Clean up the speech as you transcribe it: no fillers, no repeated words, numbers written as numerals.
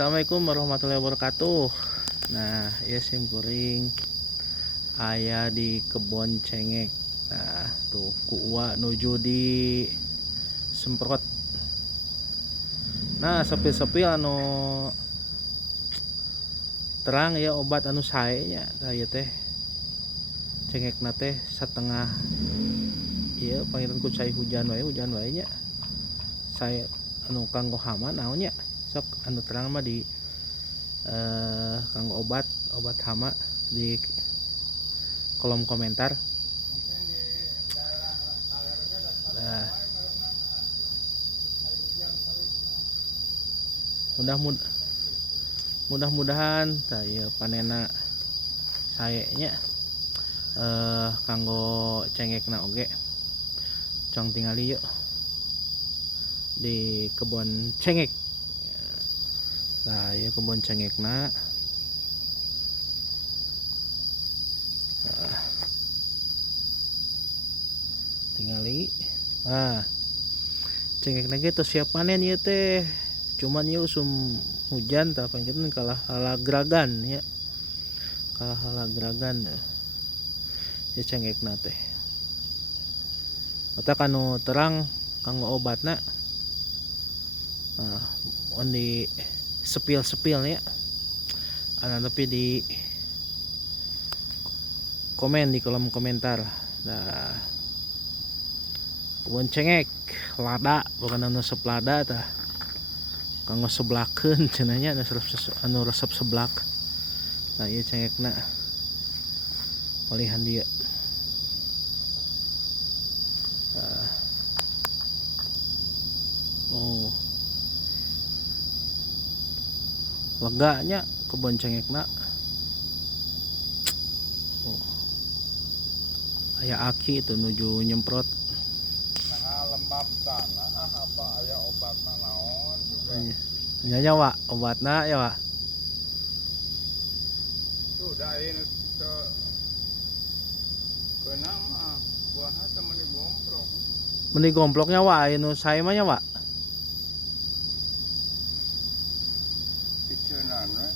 Assalamualaikum warahmatullahi wabarakatuh. Nah, ya sim kuring aya di kebon cengek. Nah, tuh kuwa nuju di semprot. Nah, sepi-sepi anu terang ya obat anu sae nya. Tah ieu teh cengekna teh setengah ieu pangiran ku cai hujan wae nya. Sae anu kanggo hama naon nya? Sok anu terang mah di kanggo obat hama di kolom komentar. Nah, mudah-mudahan saya panena saya nya kanggo cengekna oge cong tingali yuk di kebun cengek. Nah, ya kebun cengekna tingali. Nah, cengekna gitu siap panen ya teh, cuman ya usum hujan tapi kita kalah halagragan ya, ya cengekna teh mata kanu terang kanggo obatna. Nah, on di sepil ya ana tapi di komen di kolom komentar. Nah, kebun cengek lada bukan anu resep lada tah kanggo seblakeun cenanya anu resep seblak. Nah, ieu cengekna palihan dia. Oh, leganya kebun cengekna. Oh, aya aki itu nuju nyemprot. Nah, lembab tanah apa aya obatna naon juga. Nya wa obatna ya wa. Sudah ini ke nama buahna temen digomprok. Meni gomploknya wa anu sae mah nya wa. Piceunan we.